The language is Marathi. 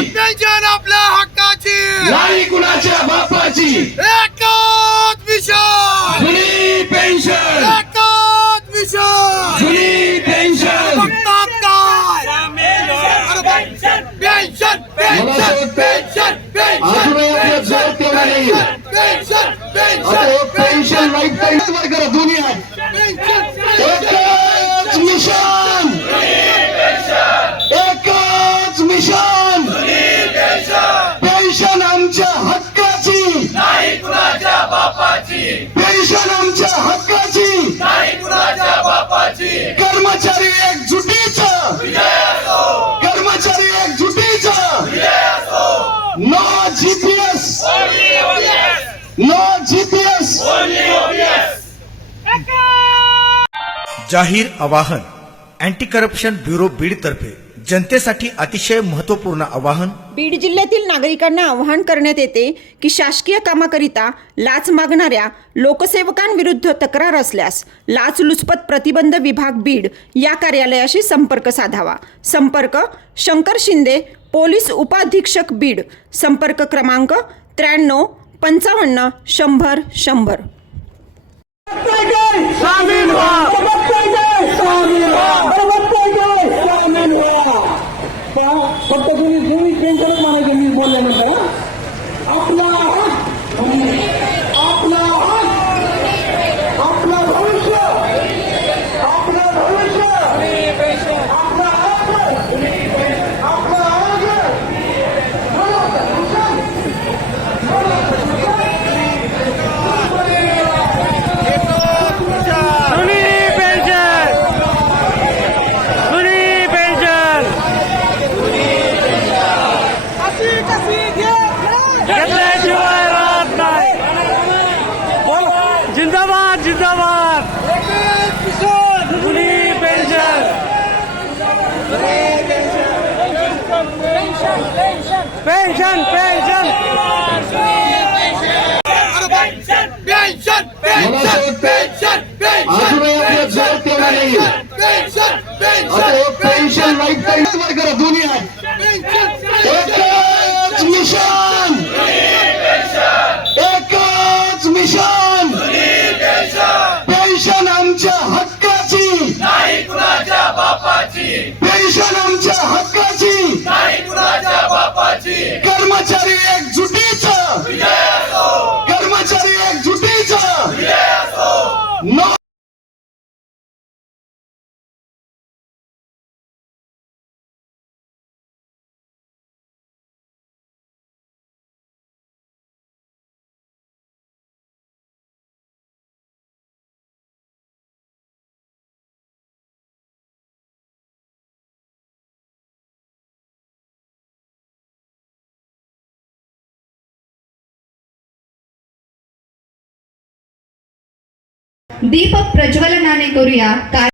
पेन्शन आपल्या हक्काची. नाही कुणाच्या बापाची. एकच मिशन जुनी पेन्शन. एकच मिशन जुनी पेन्शन. बघतात काय. Pension pension pension pension. Pension हे पेन्शन पेन्शन लाईफ टाईम वर करा दोन्ही आमच्या हक्काची. नाही कुणाच्या बापाची. पेन्शन आमच्या हक्काची. नाही कुणाच्या बापाची. कर्मचारी एकजुटीचं. कर्मचारी एकजुटीचं. नो जीपीएस नो जीपीएस जाहीर आवाहन अँटी करप्शन ब्युरो बीडतर्फे जनतेसाठी अतिशय महत्त्वपूर्ण आवाहन. बीड जिल्ह्यातील नागरिकांना आवाहन करण्यात येते की शासकीय कामाकरिता लाच मागणाऱ्या लोकसेवकांविरुद्ध तक्रार असल्यास लाचलुचपत प्रतिबंध विभाग बीड या कार्यालयाशी संपर्क साधावा. संपर्क शंकर शिंदे पोलीस उपाधीक्षक बीड. संपर्क क्रमांक त्र्याण्णव पंचावन्न शंभर शंभर. जिंदाबाद जिंदाबाद जुनी pension pension pension pension pension pension आमच्या हक्काची. नाही कुणाच्या बापाची. कर्मचारी एकजुटीचं दीप प्रज्वलनाने करूया. काय